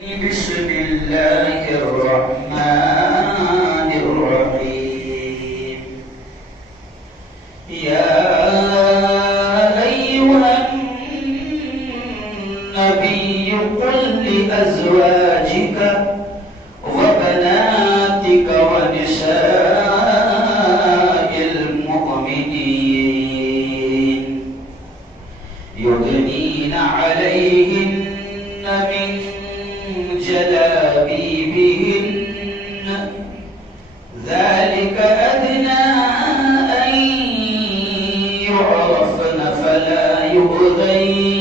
بسم الله الرحمن الرحيم يا أيها النبي قل لأزواجك وبناتك ونساء المؤمنين يدنين عليهن من جلابيبهن ذلك أدنى أن يعرفن فلا يؤذين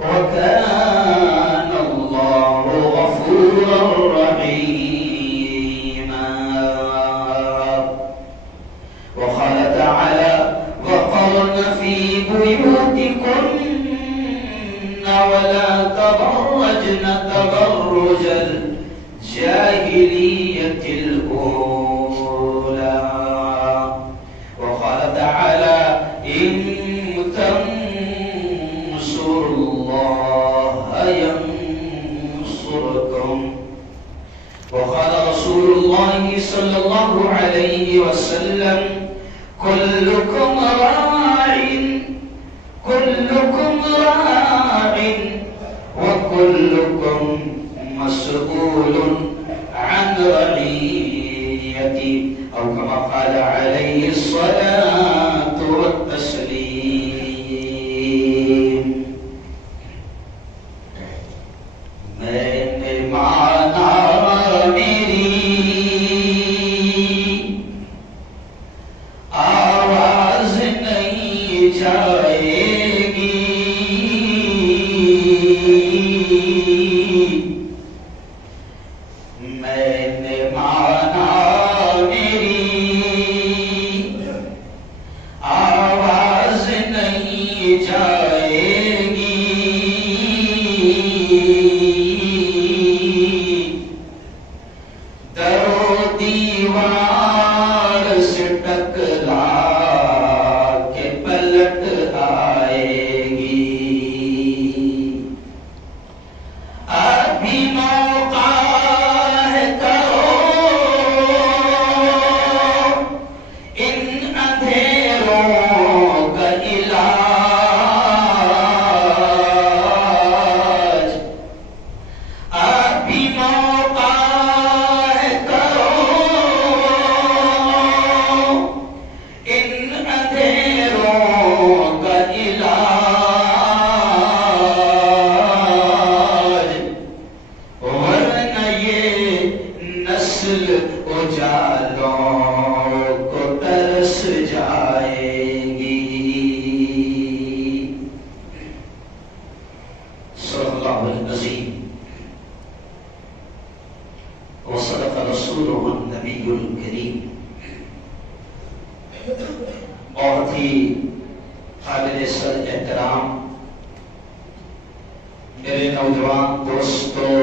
وكان الله غفورا رحيما. وقال تعالى وقرن في بيوتكن ولا تبرجن تبرج الجاهلية الأولى. وقال تعالى إن تنصروا الله ينصركم. وقال رسول الله صلى الله عليه وسلم كلكم راع كلكم راع وكلكم مسؤول عن رعيته أو كما قال عليه الصلاة والتسليم. میں مانا میری آواز نہیں جائے بہت ہی قابل سر احترام میرے نوجوان دوستوں،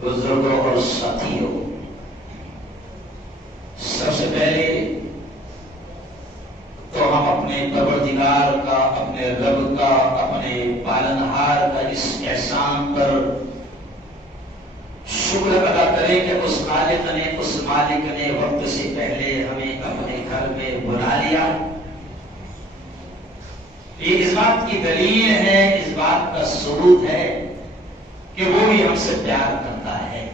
بزرگوں اور ساتھیوں، سب سے پہلے تو ہم اپنے پروردگار کا، اپنے رب کا، اپنے پالنہار کا اس احسان پر شکر ادا کریں کہ اس خالق نے، اس مالک نے وقت سے پہلے ہمیں اپنے گھر میں بلا لیا. یہ اس بات کی دلیل ہے، اس بات کا ثبوت ہے کہ وہ بھی ہم سے پیار کرتا ہے،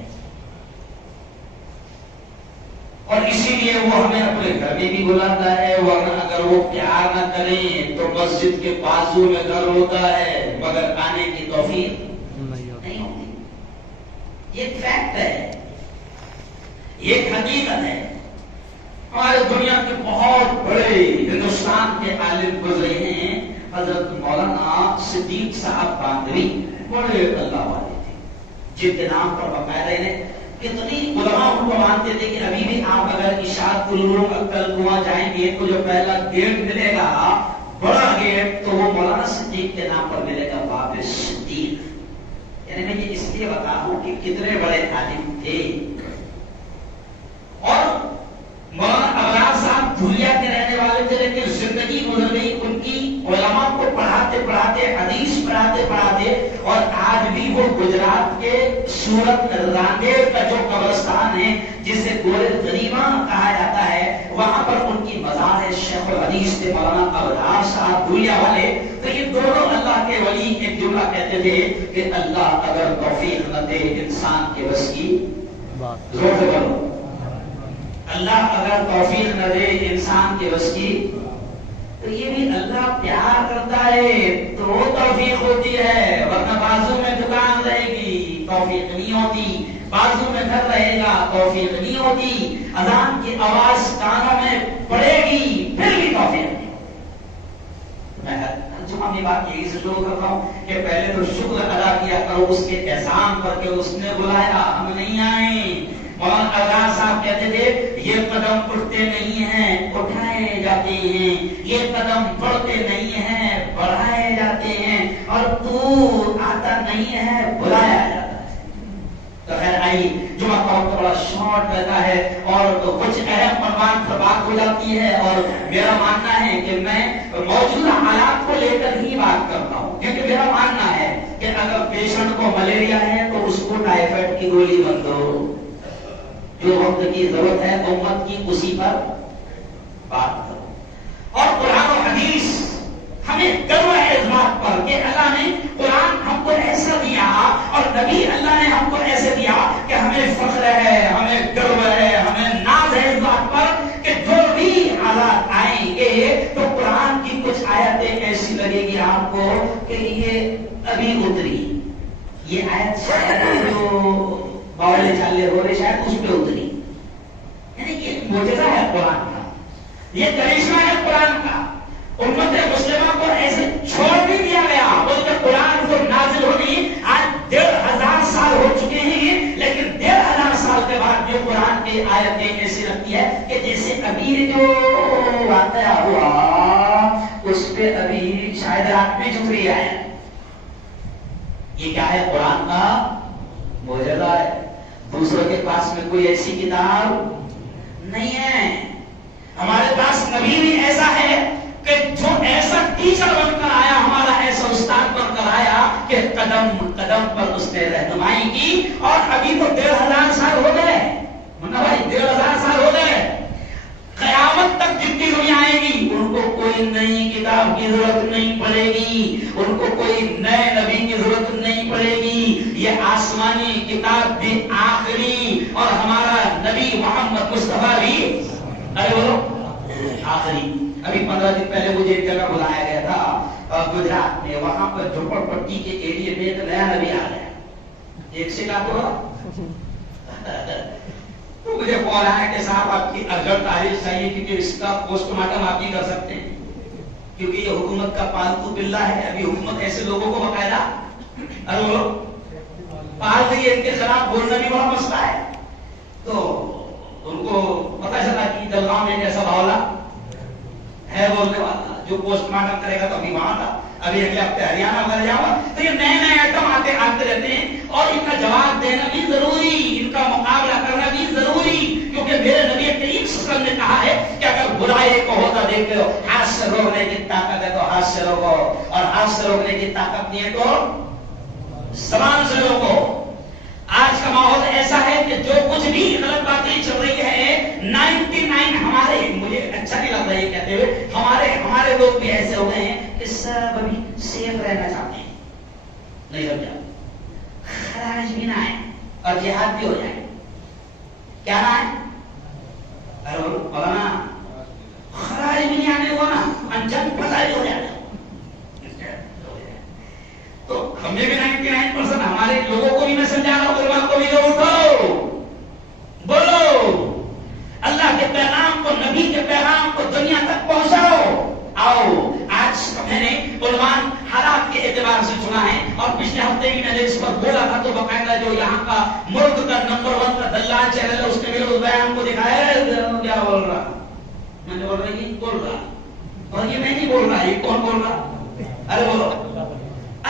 اور اسی لیے وہ ہمیں اپنے گھر میں بھی بلاتا ہے. ورنہ اگر وہ پیار نہ کریں تو مسجد کے بازو میں گھر ہوتا ہے مگر آنے کی توفیق نہیں ہوتی. یہ فیکٹ ہے، یہ حقیقت ہے. ہمارے دنیا کے بہت بڑے ہندوستان کے عالم گزرے ہیں. حضرت مولانا صدیق صاحب باندھوی بڑے اللہ والے تھے، جن کے نام پر باقاعدہ نے کتنی علماء ان کو مانتے تھے کہ ابھی بھی آپ اگر اشاعت العلوم اکل کنواں جائیں گے تو جو پہلا گیٹ ملے گا، بڑا گیٹ، تو وہ مولانا صدیق کے نام پر ملے گا، باب صدیق. یعنی میں یہ اس لیے بتا ہوں کہ کتنے بڑے عالم تھے. اور مولانا ابرار صاحب دھولیا کے رہنے والے تھے، لیکن زندگی گزر گئی ان کی علماء کو پڑھاتے پڑھاتے، حدیث پڑھاتے پڑھاتے، اور آج بھی وہ گجرات کے سورت رانگیر کا جو قبرستان ہے جسے گورے غریباں کہا جاتا ہے، وہاں پر ان کی مزار ہے، شیخ الحدیث تھے مولانا ابرار صاحب دھولیا والے۔ تو یہ دونوں اللہ کے ولی ایک جملہ کہتے تھے کہ اللہ اگر توفیق نہ دے انسان کے بس کی بات، زور سے بولو، اللہ اگر توفیق نہ دے انسان کے بس کی، تو یہ بھی اللہ پیار کرتا ہے تو توفیق ہوتی ہے، ورنہ بازو میں دکان رہے گی توفیق نہیں ہوتی، بازو میں گھر رہے گا توفیق نہیں ہوتی، اذان کی آواز کانوں میں پڑے گی پھر بھی توفیق نہیں ہوتی۔ میں اپنی بات یہی سے شروع کرتا ہوں کہ پہلے تو شکر ادا کیا کرو اس کے احسان پر کہ اس نے بلایا، ہم نہیں آئے۔ مولانا ابرار صاحب کہتے تھے یہ قدم اٹھتے نہیں ہیں اٹھائے جاتے ہیں، یہ قدم بڑھتے نہیں ہیں بڑھائے جاتے ہیں، اور تو آتا نہیں ہے بلایا جاتا ہے۔ تو خیر آئی، جمعہ کا وقت بڑا شارٹ رہتا ہے اور کچھ اہم عنوان پر بات ہو جاتی ہے، اور میرا ماننا ہے کہ میں موجودہ حالات کو لے کر ہی بات کرتا ہوں، کیونکہ میرا ماننا ہے کہ اگر پیشنٹ کو ملیریا ہے تو اس کو ٹائیفائڈ کی گولی بند دو، جو وقت کی ضرورت ہے امت کی اسی پر بات کرو۔ اور قرآن و حدیث ہمیں گرو ہے اس بات پر کہ اللہ نے قرآن ہم کو ایسا دیا اور نبی اللہ نے ہم کو ایسے دیا کہ ہمیں فخر ہے، ہمیں گرو ہے، ہمیں ناز ہے اس بات پر کہ جو بھی حالات آئیں گے تو قرآن کی کچھ آیتیں ایسی لگے گی آپ کو کہ یہ ابھی اتری، یہ آیت شاید جو باولے چالے ہو رہے شاید اس پہ اتری، یعنی یہ معجزہ ہے قرآن کا، یہ کرشمہ ہے قرآن کا۔ امت مسلمہ کو ایسے چھوڑ نہیں دیا گیا، بلکہ قرآن کو نازل ہونے آج 1500 سال ہو چکے ہیں، لیکن 1500 سال کے بعد جو قرآن کی آیتیں ایسی لگتی ہے کہ جیسے ابھی جو واقعہ ہوا اس پہ ابھی شاید رات میں چک رہی ہے۔ یہ کیا ہے؟ قرآن کا معجزہ ہے۔ دوسروں کے پاس میں کوئی ایسی کتاب نہیں ہے، ہمارے پاس نبی بھی ایسا ہے کہ جو ایسا ٹیچر بن کر آیا، ہمارا ایسا استاد بن کر آیا کہ قدم قدم پر اس نے رہنمائی کی، اور ابھی تو 1500 سال ہو گئے، منا بھائی 1500 سال ہو گئے، قیامت تک جتنی دنیا آئے گی ان کو کوئی نئی کتاب کی ضرورت نہیں پڑے گی، ان کو کوئی نئے نبی کی ضرورت نہیں پڑے گی، یہ آسمانی کتاب بھی آخری اور ہمارا نبی محمد مصطفیٰ بھی ارے بولو آخری۔ ابھی 15 دن پہلے مجھے ایک جگہ بلایا گیا تھا گجرات میں، وہاں پر جھوپڑ پٹی کے ایریے میں ایک نیا نبی آ گیا، ایک سے کہا تو مجھے فون آیا کہ صاحب آپ کی ارجنٹ تاریخ چاہیے کیونکہ اس کا پوسٹ مارٹم آپ ہی کر سکتے ہیں، کیونکہ یہ حکومت کا پالتو بلہ ہے۔ ابھی حکومت ایسے لوگوں کو باقاعدہ پال رہی ہے، ان کے خلاف بولنا بھی بڑا مسئلہ ہے۔ تو ان کو پتا چلا کہ جلگاؤں میں ایک ایسا باولا ہے بولنے والا جو پوسٹ مارٹم کرے گا، تو ابھی وہاں تھا، ابھی اگلے ہفتے ہریانہ وغیرہ جاؤں گا۔ تو یہ نئے نئے آئٹم آتے رہتے ہیں، اور ان کا جواب دینا بھی ضروری، ان کا مقابلہ کرنا بھی ضروری، کیونکہ میرے نبی کریم صلی اللہ علیہ وسلم نے کہا ہے کہ اگر برائی کو ہوتا دیکھ لو، ہاتھ سے روکنے کی طاقت ہے تو ہاتھ سے روکو، اور ہاتھ سے روکنے کی طاقت نہیں ہے تو زبان سے روکو۔ آج کا ماحول ایسا ہے کہ جو کچھ بھی غلط باتیں چل رہی ہے 99 ہمارے، مجھے اچھا نہیں لگ رہا یہ کہتے ہوئے، ہمارے لوگ بھی ایسے ہو گئے ہیں کہ سب ابھی سیف رہنا چاہتے ہیں، نہیں سمجھا، خراج بھی نہ آئے اور جہاد بھی ہو جائے، کیا نہ آئے مولانا، خراج بھی نہیں آنے کو نا انجن فضائی ہو جائے، تو ہمیں بھی 99% ہمارے لوگوں کو بھی میں سمجھا رہا ہوں، علماء کو بھی اٹھو بولو، اللہ کے پیغام کو، نبی کے پیغام کو دنیا تک پہنچاؤ۔ آؤ آج میں نے عنوان حالات کے اعتبار سے چنا ہے، اور پچھلے ہفتے بھی میں نے اس پر بولا تھا، تو باقاعدہ جو یہاں کا ملک کا نمبر 1 کا دلال چینل ہے اس نے میرے اس بیان کو دکھایا ہے، کیا بول رہا، میں نے بول رہا یہ بول رہا، اور یہ میں نہیں بول رہا، یہ کون بول رہا؟ ارے بولو،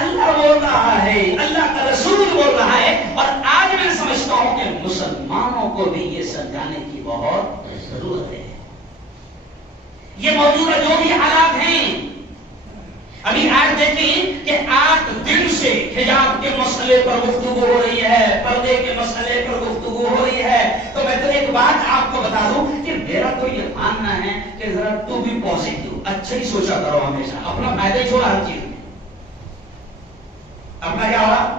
اللہ بول رہا ہے، اللہ کا رسول بول رہا ہے، اور آج میں سمجھتا ہوں کہ مسلمانوں کو بھی یہ سمجھانے کی بہت ضرورت ہے۔ یہ موجودہ جو بھی حالات ہیں، ابھی آج دیکھیں کہ 8 دن سے حجاب کے مسئلے پر گفتگو ہو رہی ہے، پردے کے مسئلے پر گفتگو ہو رہی ہے. تو میں تو ایک بات آپ کو بتا دوں کہ میرا تو یہ ماننا ہے کہ ذرا تو بھی پازیٹو اچھا ہی سوچا کرو، ہمیشہ اپنا فائدہ ہی چھوڑا ہر چیز میں. اپنا کیا ہوگا؟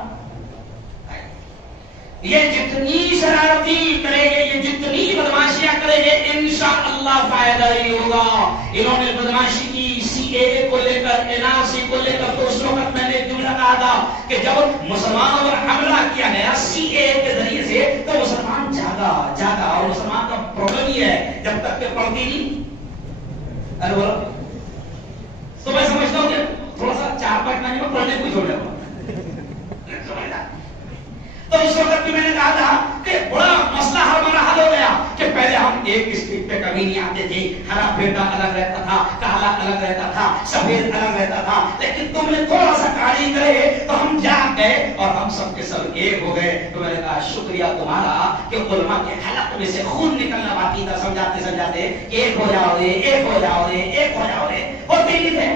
یہ جتنی شرارتی کرے گے، یہ جتنی بدماشیاں کرے گے، انشاءاللہ فائدہ ہی ہوگا. انہوں نے بدماشی کی CAA کو لے کر، NRC کو لے کر. تو اس وقت میں نے جملہ کہا تھا کہ جب مسلمانوں پر حملہ کیا گیا CAA کے ذریعے سے تو مسلمان جاگا. اور مسلمان کا پرابلم یہ ہے جب تک کہ پڑھتی نہیں. ارے بولو تو میں سمجھتا ہوں کہ تھوڑا سا 4-5 مہینے میں پڑھنے کو چھوڑ دے. تو اس وقت بھی میں نے کہا تھا کہ بڑا مسئلہ ہمارا حل ہو گیا کہ پہلے ہم ایک اسٹریٹ پہ کبھی نہیں آتے تھے. ہرا پھیٹا الگ رہتا تھا، کالا الگ رہتا تھا، سفید الگ رہتا تھا. لیکن تم نے تھوڑا سا کالی کرے تو ہم جاگ گئے اور ہم سب کے سب ایک ہو گئے. تو میں نے کہا شکریہ تمہارا کہ علماء کے حلق میں سے خون نکلنا باقی تھا. سمجھاتے سمجھاتے ایک ہو جاؤ رے، ایک ہو جاؤ رے، ایک ہو جاؤ رے، ہوتے ہی تھے.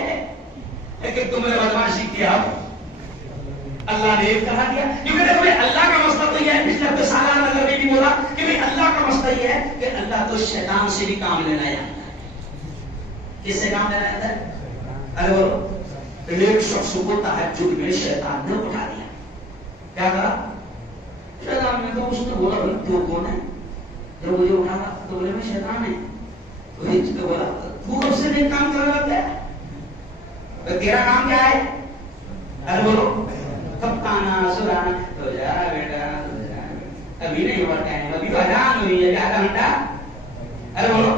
لیکن تم نے بدماشی کیا، اللہ نے ایک کرا دیا. کیونکہ دیکھو اللہ کا مسئلہ تو یہ ہے، پچھلے ہفتے سالانہ نظر میں بھی بولا کہ بھئی اللہ کا مسئلہ یہ ہے کہ اللہ تو شیطان سے بھی کام لینا جانتا ہے. کس سے کام لینا جانتا ہے؟ ارے بولو ایک شخص کو تہجد میں شیطان نے اٹھا دیا. کیا کرا شیطان نے؟ تو اس نے بولا بھائی تو کون ہے جو مجھے اٹھا رہا؟ تو بولے میں شیطان ہے. تو بولا تو کب سے نہیں کام کر رہا ہے، تیرا کام کیا ہے؟ ارے بولو کپتانا سرانا. تو جا بیٹا ابھی نہیں ہوا ٹائم، ابھی تو اذان ہوئی ہے، آدھا گھنٹہ. ارے بولو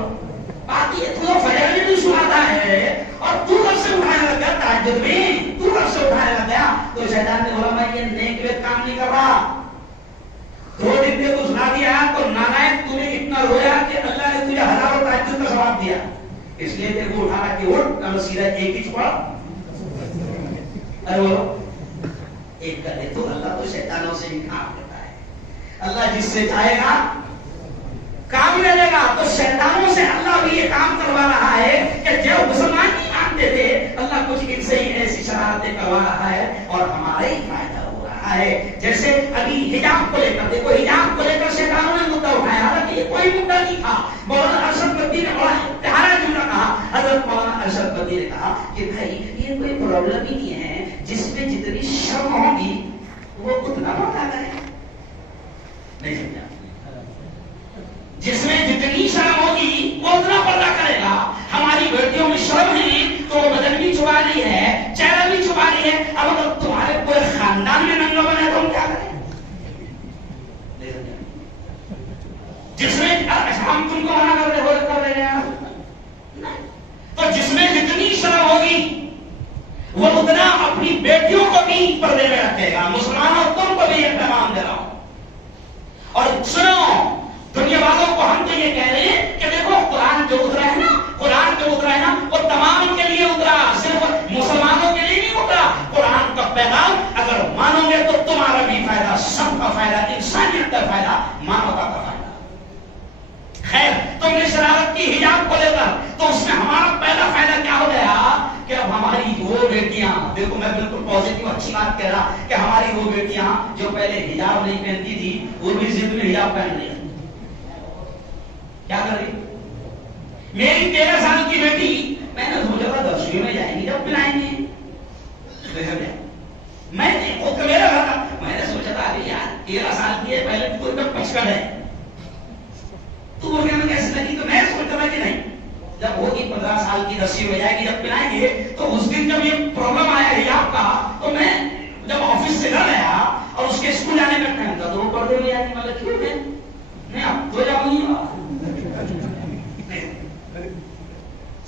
باقی تو فجر میں بھی سناتا ہے اور تو کب سے اٹھانے لگ گیا تہجد میں؟ تو کب سے اٹھانے لگ گیا؟ تو شیطان نے بولا میں یہ نیک ویک کام نہیں کر رہا. 2 دن میں تو سنا دیا تو نالائق تو نے اتنا رویا کہ اللہ نے تجھے ہزاروں تہجد کا ثواب دیا. اس لیے تیرے کو اٹھانا کہ اٹھ کل سیدھا ایک ہی چھوڑا. ارے بولو ایک کر دے. تو اللہ تو شیطانوں سے بھی کام لیتا ہے. اللہ جس سے چاہے گا کام لے لے گا. تو شیطانوں سے اللہ بھی یہ کام کروا رہا ہے کہ جو مسلمان نہیں مانتے تھے اللہ کچھ ان سے ہی ایسی شرارتیں کروا رہا ہے اور ہمارا ہی فائدہ ہو رہا ہے. جیسے ابھی حجاب کو لے کر دیکھو، حجاب کو لے کر شیطانوں نے مدعا اٹھایا، حالانکہ یہ کوئی مدعا نہیں تھا. مولانا ارشد بدی نے بڑا پیارا جملہ کہا. حضرت مولانا ارشد بدی نے کہا کہ بھائی یہ کوئی پرابلم ہی نہیں ہے، جس میں جتنی شرم ہوگی وہ اتنا پردہ کرے. نہیں سمجھا؟ جس میں جتنی شرم ہوگی وہ اتنا پردہ کرے گا. ہماری بیٹیوں میں شرم ہے تو وہ بدن بھی چھپا رہی ہے، چہرہ بھی چھپا رہی ہے. اب اگر تمہارے پورے خاندان میں ننگا بنا تو ہم کیا کریں؟ نہیں سمجھا؟ جس میں ہم تم کو منع کر رہے ہیں تو جس میں جتنی شرم ہوگی وہ اتنا اپنی بیٹیوں کو بھی پردے میں رکھے گا. مسلمانوں تم کو بھی یہ پیغام دے رہا ہوں. اور سنو دنیا والوں کو ہم تو یہ کہہ رہے ہیں کہ دیکھو قرآن جو اترا ہے نا، قرآن جو اترا ہے نا وہ تمام کے لیے اترا، صرف مسلمانوں کے لیے نہیں اترا. قرآن کا پیغام اگر مانو گے تو تمہارا بھی فائدہ، سب کا فائدہ، انسانیت کا فائدہ، مانوتا کا فائدہ. خیر تم نے شرارت کی حجاب کو لے کر تو اس میں ہمارا پہلا فائدہ کیا ہو گیا کہ اب ہماری وہ بیٹیاں، دیکھو میں بالکل پازیٹیو اچھی بات کہہ رہا کہ ہماری وہ بیٹیاں جو پہلے حجاب نہیں پہنتی تھی وہ بھی ضد میں حجاب پہن رہی. کیا کر رہی؟ میری 13 سال کی بیٹی، میں نے سوچا تھا 10ویں میں جائیں گی جب پلائیں گے. میں خود میرا گھر تھا، میں نے سوچا تھا ابھی یار 13 سال کی ہے، پہلے تو ایک 55 ہے تو وہ میں کیسے لگی. تو میں سوچتا تھا کہ نہیں جب ہوگی 15 سال کی 10ویں ہو جائے گی جب پلائیں گے. تو اس دن جب یہ پرابلم آیا حجاب کا تو میں جب آفس سے گھر آیا اور اس کے اسکول جانے کا ٹائم تھا تو وہ پردے میں آئی. مطلب کیوں ہے نہیں اب تو جاؤں گی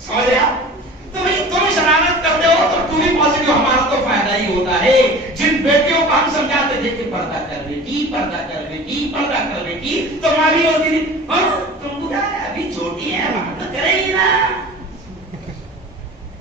سمجھ رہے آپ. تو تم شرارت کرتے ہو تو تم بھی پازیٹیو، ہمارا تو فائدہ ہی ہوتا ہے. جن بیٹیوں کو ہم سمجھاتے تھے کہ پردہ کر بیٹی، پردہ کر بیٹی، پردہ کر بیٹی، تمہاری ہوتی تھی تم کو کیا ہے ابھی چھوٹی ہے محنت کرے گی نا.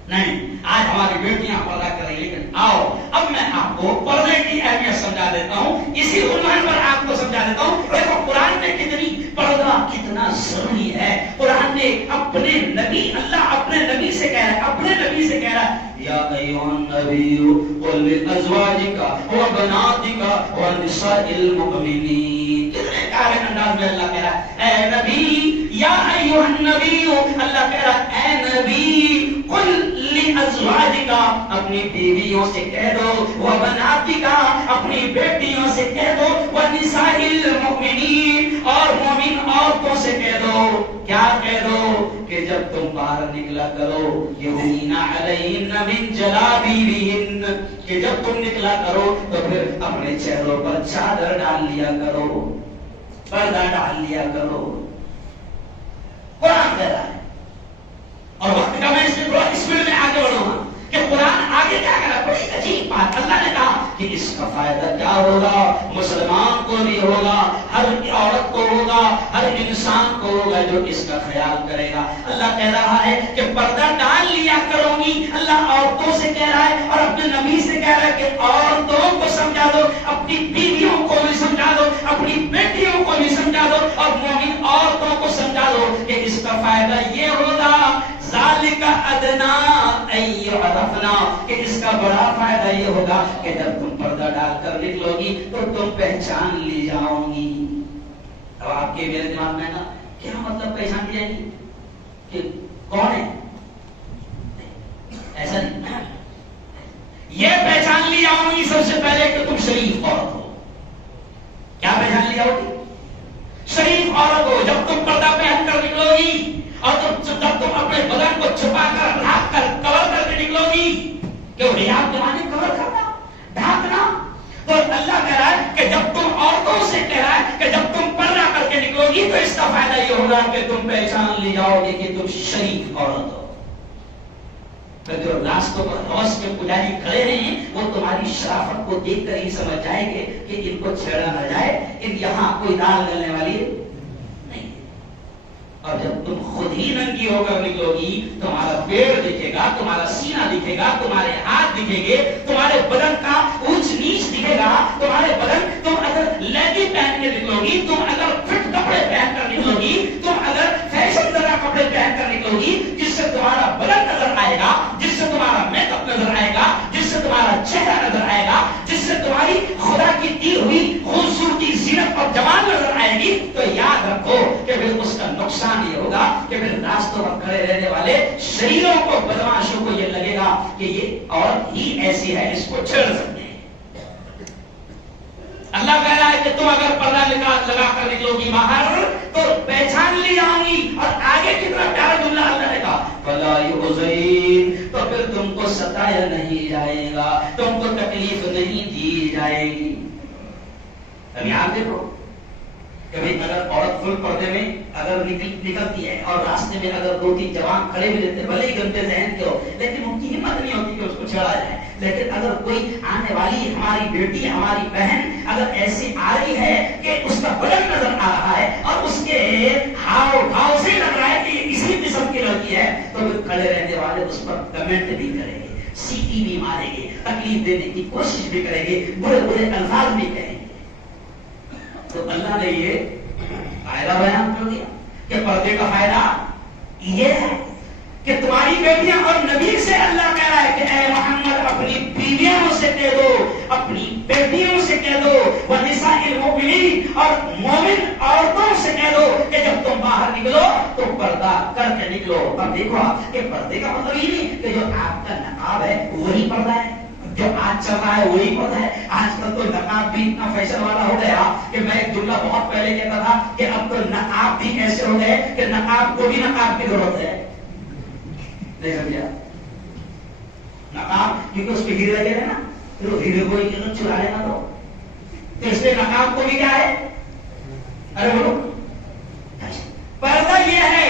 نہیں آج ہماری بیٹیاں پردہ کر رہی. لیکن آؤ اب میں آپ کو پردے کی اہمیت سمجھا دیتا ہوں، اسی عنوان پر آپ کو سمجھا دیتا ہوں. دیکھو قرآن میں کتنی پردہ کتنا ضروری ہے. قرآن نے اپنے نبی، اللہ اپنے نبی سے کہہ رہا ہے، اپنے نبی سے کہہ رہا ہے یا ایھا النبی قل لازواجک و بناتک و نساء المؤمنین. کتنے پیارے انداز میں اللہ کہہ رہا ہے اے نبی، یا ایھا النبی، اللہ کہہ رہا ہے اے نبی، قل لازواجک، اپنی بیویوں سے کہہ دو، و بناتک، اپنی بیٹیوں سے کہہ دو، و نساء المؤمنین، اور مومن عورتوں سے کہہ دو. کیا کہہ دو؟ کہ جب تم باہر نکلا کرو یدنین علیہن من جلابیبہن، کہ جب تم نکلا کرو تو پھر اپنے چہروں پر چادر ڈال لیا کرو، پردہ ڈال لیا کرو. قرآن کہہ رہا ہے. اور وقت کا میں اس میں آگے بڑھوں گا کہ قرآن آگے کیا کہہ رہا ہے. بڑی عجیب بات. اللہ نے کہا کہ اس کا فائدہ کیا ہوگا؟ مسلمان کو بھی ہوگا، ہر عورت کو ہوگا، ہر انسان کو ہوگا جو اس کا خیال کرے گا. اللہ کہہ رہا ہے کہ پردہ ڈال لیا کرو گی. اللہ عورتوں سے کہہ رہا ہے اور اپنے نبی سے کہہ رہا ہے کہ عورتوں کو سمجھا دو، اپنی بیویوں کو بھی سمجھا دو، اپنی بیٹیوں کو بھی سمجھا دو، اور مومن عورتوں کو سمجھا دو کہ اس کا فائدہ یہ ہوگا ذالک ادنا ان یعرفنا، کہ اس کا بڑا فائدہ یہ ہوگا کہ جب تم پردہ ڈال کر نکلو گی تو تم پہچان لی جاؤ گی. اب آپ کے میرے دماغ میں نا کیا مطلب پہچان لی جائے گی کہ کون ہے؟ ایسا نہیں. یہ پہچان لی جاؤ گی سب سے پہلے کہ تم شریف عورت ہو. کیا پہچان لی جاؤ گی؟ شریف عورت ہو. جب تم پردہ پہن کر نکلو گی اور جب تم اپنے بدن کو چھپا کر ڈھانپ کر کور کر کے نکلو گی، کہ حجاب کے معنی کور کرنا، ڈھانپنا، تو اللہ کہہ رہا ہے کہ جب تم عورتوں سے کہہ رہا ہے کہ جب تم پردہ کر کے نکلو گی تو اس کا فائدہ یہ ہوگا کہ تم پہچان لی جاؤ گے کہ تم شریف عورت ہو. پھر جو راستوں پر حوث کے پجاری کھڑے ہیں وہ تمہاری شرافت کو دیکھ کر ہی سمجھ جائیں گے کہ ان کو چھیڑا نہ جائے، ان یہاں کوئی دال گلنے والی نہیں. اور جب تم خود ہی ننگی ہو کر نکلو گی تمہارا پیڑ دکھے گا، تمہارا سینہ دکھے گا، تمہارے ہاتھ دکھیں گے، تمہارے بدن کا اونچ نیچ دکھے گا، تمہارے بدن. تم اگر لیگی پہن کے نکلو گی، تم اگر فٹ کپڑے پہن کر نکلو گی، تم اگر فیشن زدہ کپڑے پہن کر نکلو گی جس سے تمہارا بدن نظر آئے گا، جس سے تمہارا میک اپ نظر آئے گا، جس سے تمہارا چہرہ نظر آئے گا، جس سے تمہاری خدا کی دی ہوئی خوبصورتی، زینت اور جمال نظر آئے گی، تو یاد رکھو کہ پھر اس کا نقصان یہ ہوگا کہ پھر راستوں پر کھڑے رہنے والے شریروں کو، بدماشوں کو یہ لگے گا کہ یہ عورت ہی ایسی ہے، اس کو چھیڑ سکتے ہیں. اللہ کہہ رہا ہے کہ تم اگر پردہ لگا کر نکلو گی باہر تو پہچان لی جاؤں گی. اور آگے کتنا پیارا جملہ اللہ نے کہا فلا یؤذین، تو پھر تم کو ستایا نہیں جائے گا، تم کو تکلیف نہیں دی جائے گی. ابھی آپ دیکھو کہ اگر عورت فل پردے میں اگر نکلتی ہے اور راستے میں اگر دو تین جوان کھڑے بھی رہتے بھلے ہی گندے ذہن کے ہو لیکن ان کی ہمت نہیں ہوتی کہ اس کو چھڑا جائے. لیکن اگر کوئی آنے والی ہماری بیٹی، ہماری بہن اگر ایسی آ رہی ہے کہ اس کا بدن نظر آ رہا ہے اور اس کے ہاؤ بھاؤ سے لگ رہا ہے کہ یہ اسی قسم کی لڑکی ہے، تو پھر کھڑے رہنے والے اس پر کمنٹ بھی کریں گے، سیٹی بھی ماریں گے، تکلیف دینے کی کوشش بھی کریں گے، برے برے الفاظ بھی کہیں گے. تو اللہ نے یہ فائدہ بیان کر دیا کہ پردے کا فائدہ یہ ہے کہ تمہاری بیٹیاں، اور نبی سے اللہ کہہ رہا ہے کہ اے محمد اپنی بیویوں سے کہہ دو، اپنی بیٹیوں سے کہہ دو، ونساء المؤمنین، اور مومن عورتوں سے کہہ دو کہ جب تم باہر نکلو تو پردہ کر کے نکلو. اب دیکھو آپ کہ پردے کا مطلب یہ نہیں کہ جو آپ کا نقاب ہے وہی پردہ ہے، جو آج چل رہا ہے وہی پردہ ہے. آج کل تو نقاب بھی اتنا فیشن والا ہو گیا کہ میں ایک جملہ بہت پہلے کہتا تھا کہ اب تو نقاب بھی ایسے ہو گئے کہ نقاب کو بھی نقاب کی ضرورت ہے. نہیں سمجھا؟ نقاب کیونکہ اس پہ ہیرے لگے رہے نا، پھر وہ ہیرے کو چرا لینا تو اس لیے نقاب کو بھی کیا ہے؟ ارے بولو، پردہ یہ ہے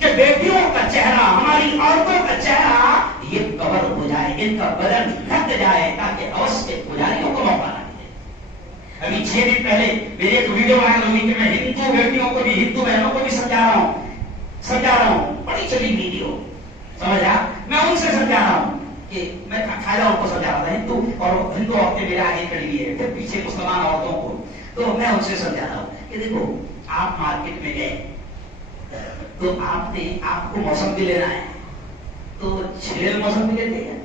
کہ بیٹیوں کا چہرہ، ہماری عورتوں کا چہرہ یہ کور ہو جائے، ان کا بدن ڈھک جائے تاکہ اوس کے پجاریوں کو موقع نہ ملے. ابھی 6 دن پہلے میری ایک ویڈیو وائرل ہوئی کہ میں ہندو بیٹیوں کو بھی، ہندو بہنوں کو بھی سمجھا رہا ہوں، بڑی چلی ویڈیو، سمجھا؟ میں ان سے سمجھا رہا ہوں کہ میں کھاجا کو سمجھا رہا تھا، ہندو عورتیں میرے آگے کھڑی ہوئی ہے، پھر پیچھے مسلمان عورتوں کو، تو میں ان سے سمجھا رہا ہوں کہ دیکھو آپ مارکیٹ میں گئے تو آپ کو موسم بھی لینا ہے تو چھیل موسم بھی لیتے ہیں،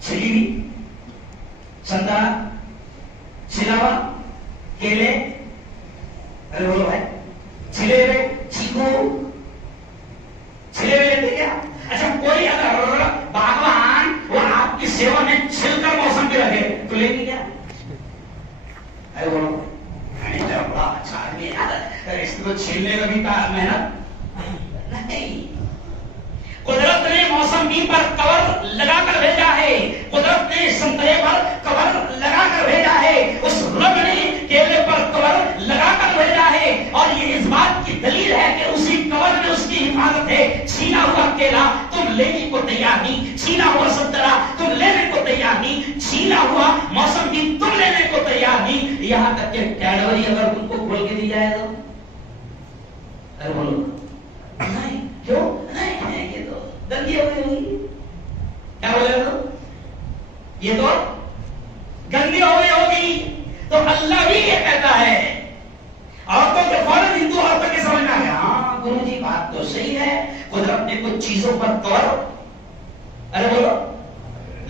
چھلی ہوئی سنترا چھلا ہوا کیلے، ارے بولو بھائی، چھلے ہوئے چیکو چھلے ہوئے لیتے کیا؟ اچھا کوئی اگر باغوان وہ آپ کی سیوا میں چھل کر موسم پہ رکھے تو لے گی کیا؟ ارے بولو بڑا اچھا آدمی ہے، اس کو چھیلنے کا بھی محنت نہیں. قدرت نے موسمی پر کور لگا کر بھیجا ہے، قدرت نے سنترے پر کور لگا کر بھیجا ہے، اس رب نے کیلے پر کور لگا کر بھیجا ہے، اور یہ اس بات کی دلیل ہے کہ اسی کور میں اس کی حفاظت ہے. چھینا ہوا کیلا تم لینے کو تیار نہیں، چھینا ہوا سنترا تم لینے کو تیار نہیں، چھینا ہوا موسمی تم لینے کو تیار نہیں. یہاں تک کہ کیڈبری اگر تم کو کھول کے دی جائے تو ارے بولو نہیں، کیوں نہیں؟ یہ تو گندی ہو گئی، کیا بولے تو یہ تو گندی ہو گئی ہوگی. تو اللہ بھی یہ کہتا ہے عورتوں کے فوراً ہندو عورتوں کے سمجھ میں آ گیا، ہاں گرو جی بات تو صحیح ہے، قدرت نے کچھ چیزوں پر کور ارے بولو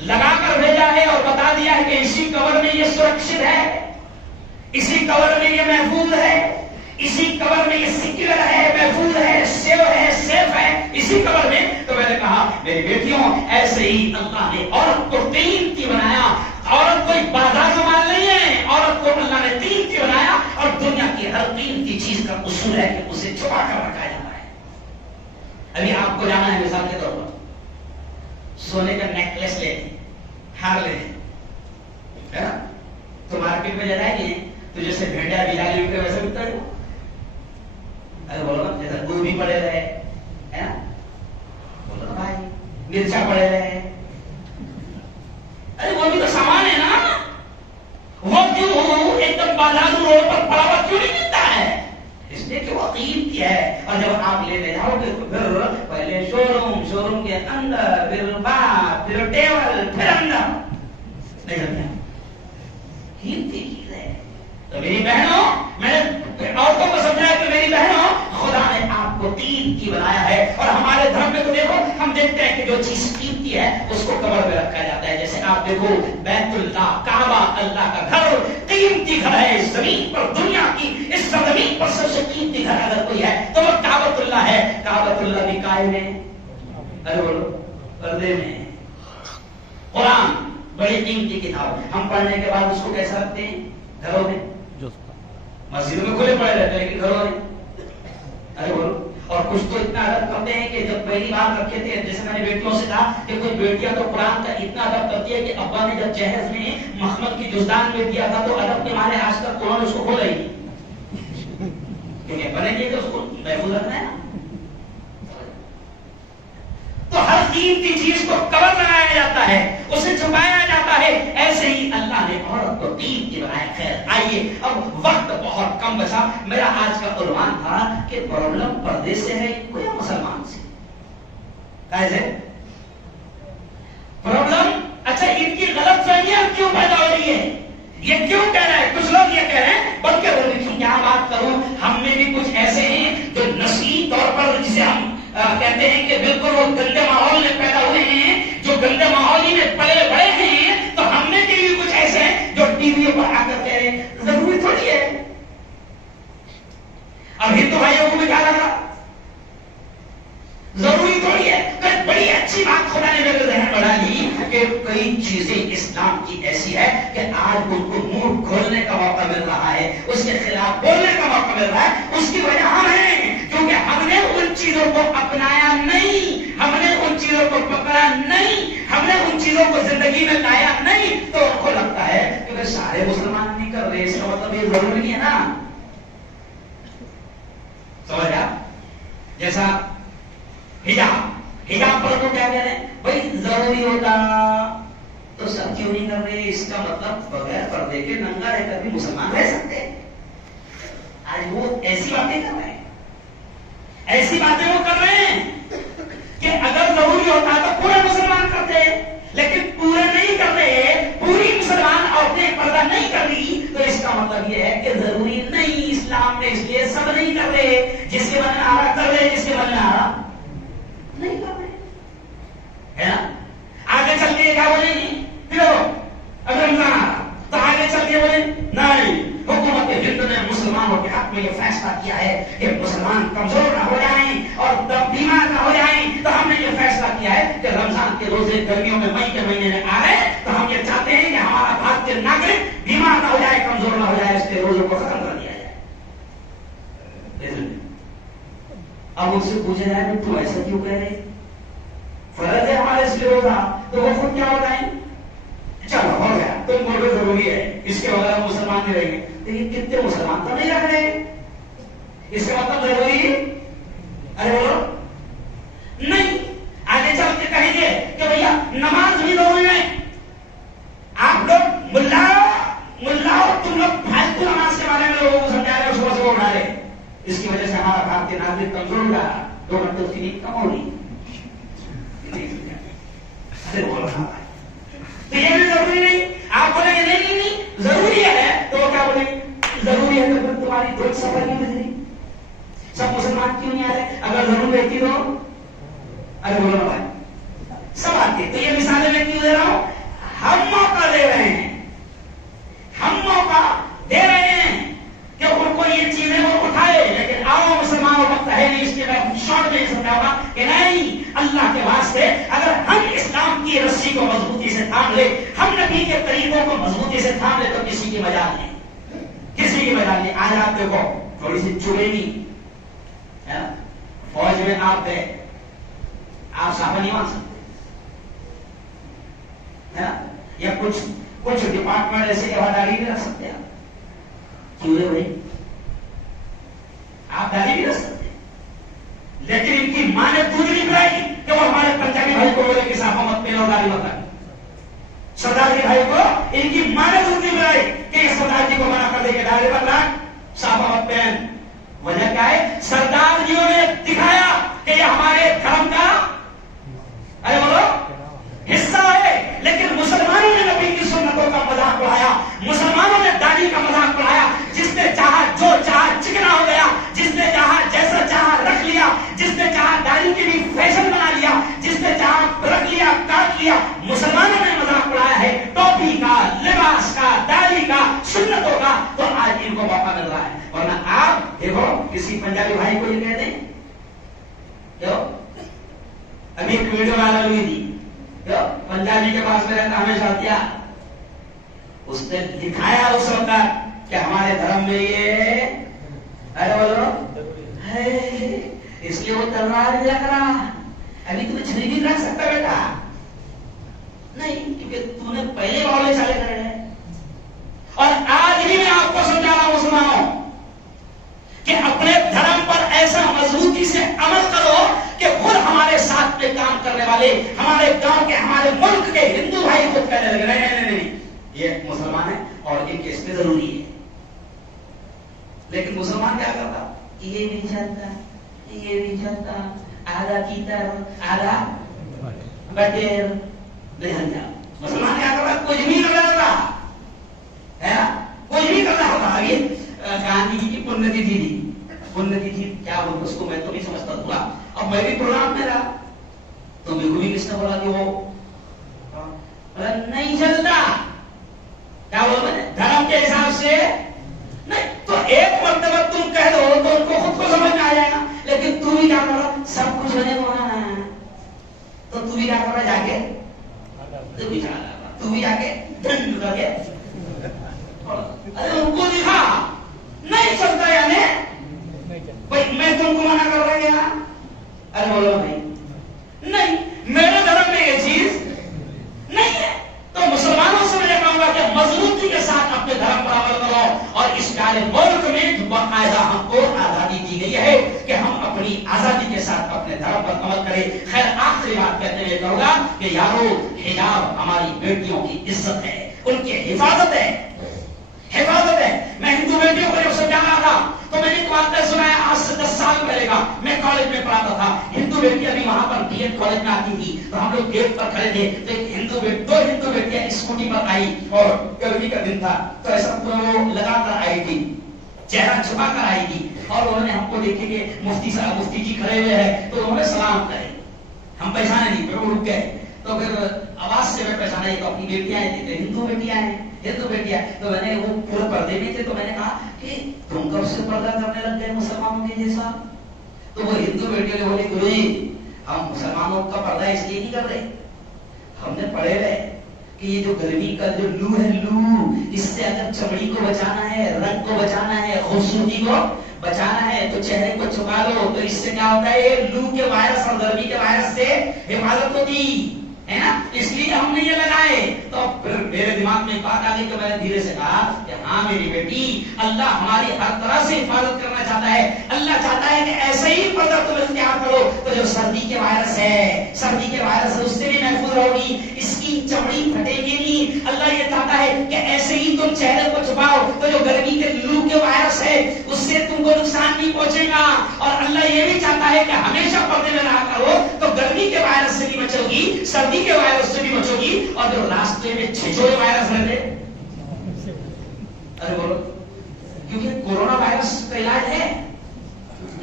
لگا کر بھیجا ہے اور بتا دیا ہے کہ اسی کور میں یہ سرکشت ہے، اسی کور میں یہ محفوظ ہے، اسی کور میں یہ سیکیور ہے، محفوظ ہے، سیف ہے اسی کور میں. تو میں نے کہا میری بیٹیوں ایسے ہی اللہ نے عورت کو قیمتی بنایا. عورت کوئی بازار کا مال نہیں ہے، عورت کو اللہ نے قیمتی بنایا، اور دنیا کی ہر قیمتی چیز کا اصول ہے کہ اسے چھپا کر رکھا جاتا ہے. ابھی آپ کو جانا ہے مثال کے طور پر سونے کا نیکلس لے ہار لے تو مارکیٹ میں جائیں گے تو جیسے بھیڑیا بلالی روپے ویسے بکتا ہے. ارے بولو نا جیسا گوبھی پڑے رہے ہے نا، بولو نا بھائی مرچا پڑے رہے، ارے وہ بھی تو سامان ہے نا، وہ کیوں ایک دم بازار روڈ پر پڑا ہوا کیوں نہیں ملتا ہے؟ اس لیے کہ وہ قیمتی ہے. اور جب آپ لینے جاؤ گے تو پھر پہلے شو روم کے اندر، پھر باہر، پھر ٹیبل، پھر اندر نہیں کرتے، قیمتی چیز ہے. تو میری بہنوں، میں نے عورتوں کو سمجھایا کہ میری بہنوں خدا نے آپ کو قیمتی بنایا ہے، اور ہمارے دھرم میں تو دیکھو ہم دیکھتے ہیں کہ جو چیز قیمتی ہے اس کو قبر میں رکھا جاتا ہے. جیسے آپ دیکھو بیت اللہ کعبہ اللہ کا گھر قیمتی گھر ہے اس زمین پر، دنیا کی اس زمین پر سب سے قیمتی گھر اگر کوئی ہے تو وہ کعبۃ اللہ ہے. کعبۃ اللہ بھی قائم ہے، ارے بولو پردے میں. قرآن بڑی قیمتی کتاب، ہم پڑھنے کے بعد اس کو کیسا رکھتے ہیں؟ گھروں میں، مسجدوں میں کھلے پڑے رہتے ہیں لیکن گھروں میں ارے بولو. اور کچھ تو اتنا ادب کرتے ہیں کہ جب پہلی بار رکھے تھے، جیسے میں نے بیٹیوں سے کہا کہ کوئی بیٹیاں تو قرآن کا اتنا ادب کرتی ہے کہ ابا نے جب جہیز میں مخمل کی جزدان میں دیا تھا تو ادب کے مارے آج تک قرآن اس کو کھولا ہی کیونکہ بنے گے تو اس کو محفوظ رکھنا ہے نا. تو ہر قیمتی چیز کو کور لگایا جاتا ہے، اسے چھپایا جاتا ہے. ایسے ہی اللہ نے عورت کو قیمتی بنایا. خیر آئیے، اب وقت بہت کم بچا. میرا آج کا عنوان تھا کہ پرابلم پردے سے ہے یا مسلمان سے؟ کیسے پرابلم؟ اچھا ان کی غلط فہمیاں کیوں پیدا ہو رہی ہے؟ یہ کیوں کہہ رہے ہیں؟ کچھ لوگ یہ کہہ رہے ہیں، بلکہ وہ کیا بات کروں، ہم میں بھی کچھ ایسے ہیں جو نسلی طور پر جسے ہم کہتے ہیں کہ بالکل وہ گندے ماحول میں پیدا ہوئے ہیں، جو گندے ماحول میں پلے بڑے ہیں. تو ہم میں بھی کچھ ایسے ہیں جو ٹی وی پر آ کر کہہ رہے ہیں ضروری تھوڑی ہے. اب ہندو بھائیوں کو بھی کیا لگا ضروری تھوڑی ہے. بڑی اچھی بات خدا نے میرے ذہن بڑھا لی کہ کئی چیزیں اسلام کی ایسی ہے کہ آج ان کو منہ کھولنے کا موقع مل رہا ہے، اس کے خلاف بولنے کا موقع مل رہا ہے. اس کی وجہ ہم ہیں کیونکہ ہم نے ان چیزوں کو اپنایا نہیں، ہم نے ان چیزوں کو پکڑا نہیں، ہم نے ان چیزوں کو زندگی میں لایا نہیں. تو ان کو لگتا ہے کہ سارے مسلمان نہیں کر رہے، اس کا مطلب یہ ضروری نہیں ہے نا. سمجھا؟ جیسا حجاب پر تو کیا کہہ رہے ہیں بھائی ضروری ہوتا تو سب کیوں نہیں کر رہے؟ اس کا مطلب بغیر پردے کے ننگا رہ کر بھی مسلمان رہ سکتے ہیں. آج وہ ایسی باتیں کر رہے ہیں، ایسی باتیں وہ کر رہے ہیں کہ اگر ضروری ہوتا تو پورے مسلمان کرتے، لیکن پورے نہیں کر رہے. پوری مسلمان عورتیں پردہ نہیں کر رہی تو اس کا مطلب یہ ہے کہ ضروری نہیں اسلام میں، اس لیے سب نہیں کر رہے. جس کے من میں آ رہا کر رہے، جس کے من میں آ رہا نہیں کر رہے، ہے نا. آگے چل کے کیا بولیں گے؟ مسلمانوں کے حق میں یہ فیصلہ کیا ہے کہ مسلمان کمزور نہ ہو جائیں اور بیمار نہ ہو جائیں، تو ہم نے یہ فیصلہ کیا ہے کہ رمضان کے روزے گرمیوں میں مئی کے مہینے میں آ رہے، تو ہم یہ چاہتے ہیں کہ ہمارا بھارتی ناگرک بیمار نہ ہو جائے، کمزور نہ ہو جائے، اس کے روزوں کو ختم کر دیا جائے۔ اب ان سے پوچھا جائے تو ایسا کیوں کہہ رہے؟ فرض ہے ہمارے اس لیے روزہ، تو وہ خود کیا بتائیں؟ چلو ہو گیا، تم بولو ضروری ہے، اس کے بغیر مسلمان نہیں رہیں گے، لیکن کتنے مسلمان تو نہیں رکھ رہے، اس کا مطلب ضروری؟ ارے بولو نہیں، آگے چل کے کہیں گے کہ بھیا نماز بھی ضروری ہے، آپ لوگ ملا تم لوگ فالتو نماز کے بارے میں لوگوں کو سمجھا رہے ہو، صبح صبح اٹھا رہے، اس کی وجہ سے ہمارا بھارتی ناگرک کمزور ہو رہا، 2 گھنٹے اس کی نیند کم ہو رہی۔ تو یہ بھی ضروری نہیں، آپ بولیں گے نہیں ضروری ہے، تو وہ کیا بولیں؟ ضروری ہے تو پھر تمہاری دو سفر نہیں مل رہی، سب مسلمان کیوں نہیں آ رہے؟ اگر ضرور رہتی تو ارے بولو بھائی سب آتے۔ تو یہ مثالیں میں کیوں دے رہا ہوں؟ ہم موقع دے رہے ہیں، ہم موقع دے رہے ہیں کہ ان کو یہ چیزیں وہ اٹھائے، لیکن آؤ مسلمانوں وقت ہے نہیں، اس کے بعد شارٹ میں سمجھاؤں گا کہ نہیں، اللہ کے واسطے اگر ہم اسلام کی رسی کو مضبوطی سے تھام لے، ہم نبی کے طریقوں کو مضبوطی سے تھام لے، تو کسی کی مجال نہیں، کسی کی مجال نہیں۔ آج آپ دیکھو تھوڑی سی چڑینی فوج میں آپ گئے، آپ صحابہ نہیں مان سکتے ہے نا، یا کچھ ڈپارٹمنٹ ایسے کہ داڑھی نہیں رکھ سکتے آپ، کیوں ہے بھائی؟ آپ داڑھی نہیں رکھ سکتے، لیکن ان کی ماں نے دودھ نہیں پلائی کہ وہ ہمارے پنجابی بھائی کو بولے کہ صحابہ مت پہنو داڑھی مت رکھو۔ سردار جی بھائی کو ان کی ماں نے دودھ نہیں پلائی کہ یہ سردار جی کو منع کر دے کہ داڑھی مت رکھ، صحابہ مت پہن۔ وجہ کیا ہے؟ سردار جیوں نے دکھایا کہ یہ ہمارے دھرم کا ارے بولو حصہ ہے، لیکن مسلمانوں نے نبی کی سنتوں کا مذاق اڑایا، مسلمانوں نے داڑھی کا مذاق اڑایا، جس نے چاہا جو چاہا چکنا ہو گیا، جس نے چاہا جیسا چاہا رکھ لیا، جس نے چاہا داڑھی کی بھی فیشن بنا لیا، جس نے چاہا رکھ لیا کاٹ لیا۔ مسلمانوں نے مذاق اڑایا ہے ٹوپی کا، لباس کا، داڑھی کا، سنتوں کا، تو آج ان کو موقع مل رہا ہے۔ ورنہ آپ دیکھو کسی پنجابی بھائی کو یہ کہہ دیں کیوں؟ ابھی ایک ویڈیو والا ہوئی تھی، پنجابی کے پاس میں رہتا ہمیشہ دیا، اس نے دکھایا اس وقت کہ ہمارے دھرم میں یہ ارے بولو ہے، اس لیے وہ تلوار نہیں رکھ رہا، ابھی تمہیں چھری نہیں رکھ سکتا بیٹا، نہیں، کیونکہ تو نے پہلے بولے چالے کرے ہیں۔ اور آج بھی میں آپ کو سمجھا رہا ہوں مسلمانوں کہ اپنے دھرم پر ایسا مضبوطی سے عمل کرو کہ خود ہمارے ساتھ میں کام کرنے والے، ہمارے گاؤں کے، ہمارے ملک کے ہندو بھائی خود کہنے لگے نہیں یہ مسلمان ہیں اور ان کے اس میں ضروری ہے، لیکن مسلمان کیا کرتا؟ یہ بھی چلتا، یہ بھی چلتا، آدھا کیتر آدھا بٹیر نہیں ہنجا۔ مسلمان کیا کرتا؟ کچھ بھی کر رہا ہوتا ہے، کچھ بھی کر رہا ہوتا۔ ابھی گاندھی جی کی پنیہ تتھی تھی، پنیہ تتھی کیا بولتے اس کو میں تو نہیں سمجھتا تھا، اب میں بھی پروگرام میں رہا تو میرے کو بھی کس نے بولا کہ وہ نہیں چلتا، کیا بولتے ہیں دھرم کے حساب سے نہیں، تو ایک مرتبہ تم کہہ دو تو ان کو خود کو سمجھ میں آ جائے گا، لیکن تو بھی کیا کر رہا سب کچھ ہونے کو تو تو بھی کیا کر رہا جا کے تو بھی جا کے ڈنڈ کر کے ارے ان کو دکھا نہیں چلتا، یعنی بھائی میں تم کو منع کر رہا گیا، ارے بولو بھائی نہیں میرے دھرم میں یہ چیز نہیں ہے۔ تو مسلمانوں سے میں کہوں گا کہ مضبوطی کے ساتھ اپنے دھرم پر عمل کرو، اور اس پیارے ملک میں باقاعدہ ہم کو آزادی دی گئی ہے کہ ہم اپنی آزادی کے ساتھ اپنے دھرم پر عمل کریں۔ خیر آخری بات کہتے ہوئے کہوں گا کہ یارو حجاب ہماری بیٹیوں کی عزت ہے، ان کی حفاظت ہے، حفاظت ہے۔ میں ہندو بیٹیوں کو جب سمجھا رہا تھا تو میں نے ایک واقعہ سنا ہے، آج سے 10 سال پہلے کا، میں کالج میں پڑھاتا تھا، ہندو بیٹیاں بھی وہاں پر بی ایڈ کالج میں آتی تھی، تو ہم لوگ گیٹ پر کھڑے تھے، تو ایک دو ہندو بیٹیاں اسکوٹی پر آئی اور گرمی کا دن تھا تو ایسا وہ لگا کر آئی تھی، چہرہ چھپا کر آئی تھی، اور انہوں نے ہم کو دیکھے کہ مفتی صاحب مفتی جی کھڑے ہوئے ہیں تو انہوں نے سلام کرے، ہم پہچانے نہیں، پھر وہ رک گئے، تو پھر آواز سے میں پہچانا یہ تو اپنی بیٹیاں ہیں، ہندو بیٹیاں ہیں، ہندو بیٹیاں، تو میں نے وہ پورے پردے میں تھے تو میں نے کہا کہ تم کب سے پردہ کرنے لگ گئے مسلمانوں کے جیسا؟ تو وہ ہندو بیٹے نے بولی گرو جی ہم مسلمانوں کا پردہ اس لیے نہیں کر رہے، ہم نے پڑھے ہوئے کہ یہ جو گرمی کا جو لو ہے، لو اس سے اگر چمڑی کو بچانا ہے، رنگ کو بچانا ہے، خوبصورتی کو بچانا ہے تو چہرے کو چھپا لو، تو اس سے کیا ہوتا ہے، یہ لو کے وائرس اور گرمی کے وائرس سے حفاظت ہوتی ہے نا، اس لیے ہم نے یہ لگائے۔ تو پھر میرے دماغ میں بات آ گئی کہ میں نے دھیرے سے کہا کہ ہاں میری بیٹی، اللہ ہماری ہر طرح سے حفاظت کرنا چاہتا ہے، اللہ چاہتا ہے کہ ایسے ہی پردہ تم اختیار کرو تو جو سردی کے وائرس ہے، سردی کے وائرس ہے اس سے بھی محفوظ رہوگی، اس کی چمڑی پھٹے گی نہیں۔ اللہ یہ چاہتا ہے کہ ایسے ہی تم چہرے کو چھپاؤ تو جو گرمی کے لو کے وائرس ہے اس سے تم کو نقصان نہیں پہنچے گا، اور اللہ یہ بھی چاہتا ہے کہ ہمیشہ پردے میں رہا کرو تو گرمی کے وائرس سے بھی بچو گی، سردی کے وائرس سے بھی بچو گی، اور جو راستے میں چھچورے وائرس رہتے، ارے بولو، کیونکہ کورونا وائرس کا علاج ہے،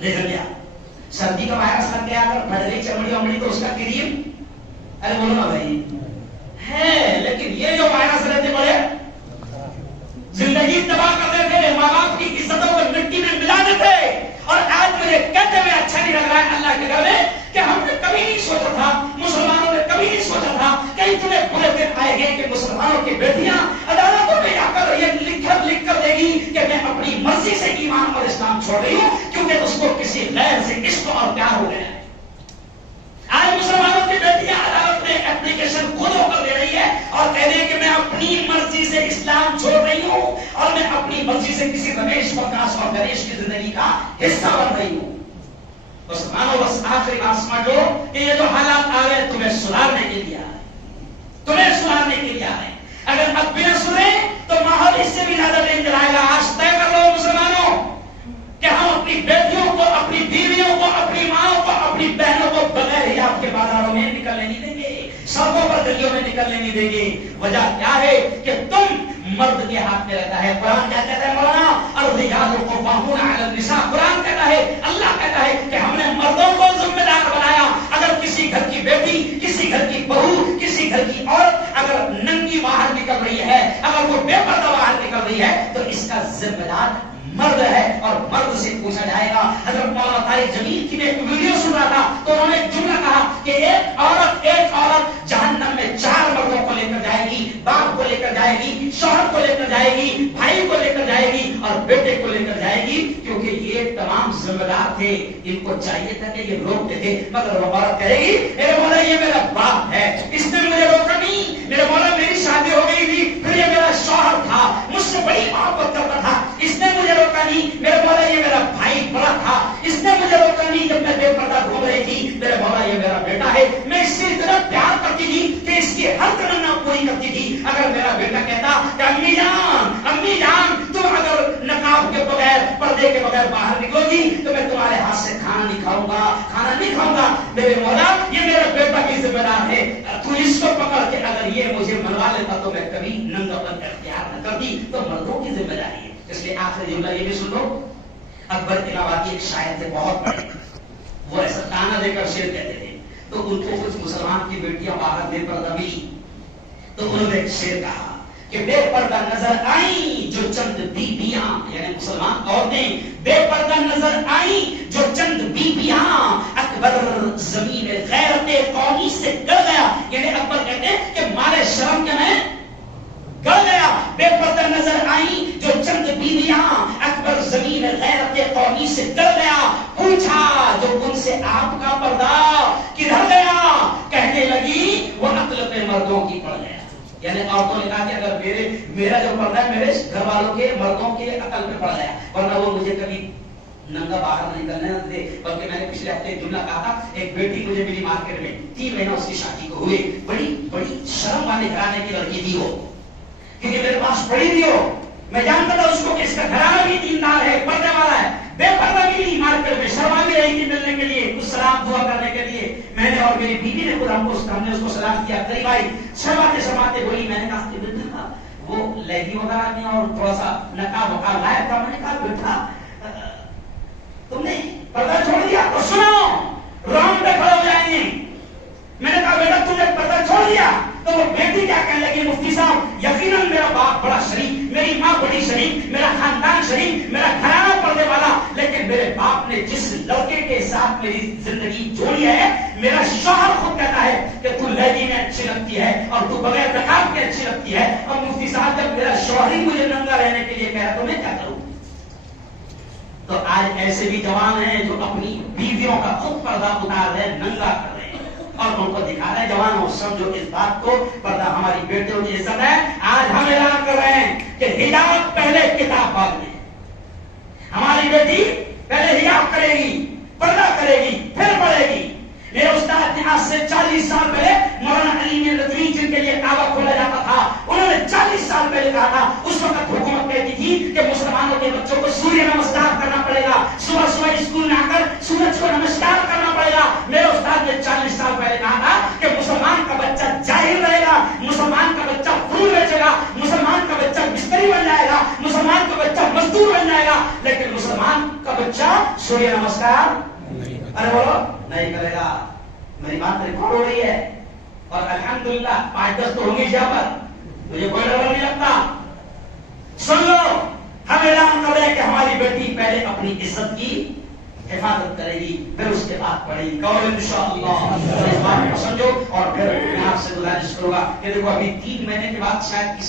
دیکھ لیا سردی کا وائرس لگ گیا اگر پھٹ گئی چمڑی ومڑی تو اس کا کریم، ارے بولو نا بھائی ہے، لیکن یہ جو وائرس رہتے بڑے زندگی تباہ کر دیتے، ماں باپ کی عزتوں کو مٹی میں ملا دیتے، اور آج مجھے کہتے ہوئے اچھا نہیں لگ رہا ہے اللہ کے گھر میں کہ ہم نے کبھی نہیں سوچا تھا، مسلمانوں نے کبھی نہیں سوچا تھا کہ اتنے برے دن آئے گے کہ مسلمانوں کی بیٹیاں عدالتوں میں جا کر یہ لکھ کر دے گی کہ میں اپنی مرضی سے ایمان اور اسلام چھوڑ رہی ہوں کیونکہ اس کو کسی غیر سے عشق اور پیار ہو گیا ہے۔ آج مسلمانوں کی بیٹیاں عدالت میں اپلیکیشن خود ہو کر دے رہی ہے اور کہہ رہی ہے کہ میں اپنی مرضی سے اسلام چھوڑ رہی ہوں اور میں اپنی مرضی سے کسی رمیش پرکاش اور گنیش کی زندگی کا حصہ بن رہی ہوں۔ بس مانو، بس آخری بات سمجھو کہ یہ جو حالات آ رہے تمہیں سدھارنے کے لیے آ رہے، تمہیں سدھارنے کے لیے آ رہے۔ اگر اب بھی نہ سنے تو ماحول اس سے بھی زیادہ ڈینجر آئے گا۔ آج طے کر لو مسلمانوں کہ ہم اپنی بیٹیوں کو، اپنی بیویوں کو، اپنی ماں کو، اپنی بہنوں کو بغیر حجاب کے بازاروں میں نکلنے نہیں دیں گے، سڑکوں پر گلیوں میں نکلنے نہیں دیں گے۔ وجہ کیا ہے کہ تم مرد کے ہاتھ میں رہتا ہے۔ قرآن کیا کہتا ہے مولانا؟ الرجال قوامون علی النساء، قرآن کہتا ہے، اللہ کہتا ہے کہ ہم نے مردوں کو ذمہ دار بنایا۔ اگر کسی گھر کی بیٹی، کسی گھر کی بہو، کسی گھر کی عورت اگر ننگی باہر نکل رہی ہے، اگر وہ بے پردہ باہر نکل رہی ہے تو اس کا ذمہ دار مرد ہے، اور مرد سے پوچھا جائے گا۔ حضرت مولانا طارق جمیل کی میں ایک ویڈیو سن رہا تھا تو انہوں نے ایک جملہ کہا کہ ایک عورت جہنم میں 4 مردوں کو لے کر جائے گی، باپ کو لے کر جائے گی، شوہر کو لے کر جائے گی، بھائی کو لے کر جائے گی اور بیٹے کو لے کر جائے گی، کیونکہ یہ تمام ذمہ دار تھے، ان کو چاہیے تھا کہ یہ روکتے تھے، مگر وہ عورت کہے گی میرے مولا یہ میرا باپ ہے، اس نے مجھے روکا نہیں، میرے مولا میری شادی ہو گئی تھی، پھر یہ میرا شوہر تھا، مجھ سے بڑی محبت کرتا تھا، اس نے مجھے روکا نہیں، میرے مولا یہ میرا بھائی بڑا تھا، اس نے مجھے روکا نہیں جب میں بے پردہ گھوم رہی تھی، میرے مولا یہ میرا بیٹا ہے، میں اس سے اتنا پیار کرتی تھی کہ اس کی ہر تمنا پوری کرتی تھی۔ اگر میرا بیٹا کہتا کہ امی جان تم اگر نقاب کے بغیر، پردے کے بغیر باہر نکلو گی تو میں تمہارے ہاتھ سے کھانا نہیں کھاؤں گا، میرے مولا یہ میرا بیٹا کی ذمہ دار ہے، تو اس کو پکڑ کے اگر یہ مجھے منوا لیتا تو میں کبھی ننگا پن اختیار نہ کرتی۔ تو مردوں کی ذمہ داری ہے۔ اس لیے آخری جملہ یہ بھی سن لو، اکبر الہاوردی ایک شاعر تھے بہت بڑے، وہ ایسا تانا دے کر شعر کہتے تھے، تو ان کو کچھ مسلمان کی بیٹیاں باہر بے پردہ ملی تو انہوں نے ایک شعر کہا کہ بے پردہ نظر آئیں جو چند بیبیاں، یعنی مسلمان عورتیں بے پردہ نظر آئیں جو چند بیبیاں، اکبر زمین غیرت قومی سے ڈر گیا، یعنی اکبر کہتے ہیں کہ مارے شرم کے میں گڑ گیا، بے پردہ نظر آئیں جو چند بیویاں، اکبر زمین غیرت قومی سے ڈر گیا، پوچھا جو ان سے آپ کا پردہ کدھر گیا، کہنے لگی وہ عقل پہ مردوں کی پڑ گیا۔ یعنی عورتوں نے کہا کہ اگر میرا جو پردہ ہے میرے گھر والوں کے مردوں کے عقل پہ پڑ گیا، ورنہ وہ مجھے کبھی ننگا باہر نہیں کرنے دے۔ بلکہ میں نے پچھلے ہفتے ایک جملہ کہا تھا، ایک بیٹی مجھے ملی مارکیٹ میں، 3 مہینہ اس کی شادی کو ہوئے، بڑی شرم والے گھرانے کی لڑکی تھی وہ، کیونکہ میرے پاس پڑھی تھی ہو، میں جانتا تھا اس کو کہ اس کا گھرانہ بھی دیندار ہے، پردے والا ہے، بے پردہ ملی مارکیٹ میں، شرما بھی رہی تھی ملنے کے لیے، کچھ سلام دعا کرنے کے لیے۔ میں نے اور میری بیوی نے خود ہم نے اس کو سلام کیا، قریب آئی، شرماتے بولی، میں نے کہا کہ بیٹا وہ لہنگی وغیرہ میں اور تھوڑا سا نقاب وقاب غائب تھا، میں نے کہا بیٹا تم نے پردہ چھوڑ دیا تو سنو رام پہ کھڑے ہو جائیں گے۔ میں نے کہا بیٹا تم نے پردہ چھوڑ دیا، تو وہ بیٹی کیا کہنے لگی، مفتی صاحب یقیناً میرا باپ بڑا شریف، میری ماں بڑی شریف، میرا خاندان شریف، میرا گھرانہ لڑکے کے ساتھ میری زندگی جوڑی ہے، میرا شوہر خود کہتا ہے کہ تو لیڈی میں اچھی لگتی ہے اور تو بغیر نقاب کے اچھی لگتی ہے، اور مفتی صاحب جب میرا شوہر ہی مجھے ننگا رہنے کے لیے کہہ رہا تو میں کیا کروں؟ تو آج ایسے بھی جوان ہیں جو اپنی بیویوں کا خود پردہ اتار رہے ہیں، ننگا کر رہے ہیں اور ان کو دکھا رہے ہیں جوانوں سمجھو اس بات کو، پردہ ہماری بیٹیوں کی عزت ہے۔ آج ہم اعلان کر رہے ہیں کہ حجاب پہلے کتاب بعد میں، ہماری بیٹی پہلے حجاب کرے گی، پردہ کرے گی، پھر پڑھے گی۔ میرے استاد نے آج سے 40 سال پہلے مولانا علی ندوی جن کے لیے کعبہ کھولا جاتا تھا، انہوں نے 40 سال پہلے کہا تھا، اس وقت حکومت کہتی تھی کہ مسلمانوں کے بچوں کو سوریہ نمسکار کرنا پڑے گا، صبح صبح اسکول میں آ کر سورج کو نمسکار کرنا پڑے گا۔ میرے استاد نے 40 سال پہلے کہا تھا کہ مسلمان کا بچہ جاہل رہے گا، مسلمان کا بچہ پھول بیچے گا، مسلمان کا بچہ مستری بن جائے گا، مسلمان کا بچہ مزدور بن جائے گا، لیکن مسلمان کا بچہ سوریہ نمسکار ارے بولو نہیں کرے گا۔ میری بات ریکارڈ ہو رہی ہے اور الحمدللہ 5-10 تو ہوں گے یہاں پر، مجھے کوئی ڈر نہیں لگتا۔ سن لو، ہم اعلان کر رہے ہیں کہ ہماری بیٹی پہلے اپنی عزت کی حفاظت کرے گی، پھر اس کے بعد پڑھے گی، کہو انشاءاللہ۔ اس بات کو سمجھو، اور پھر میں آپ سے گزارش کروں گا کہ دیکھو ابھی 3 مہینے کے بعد شاید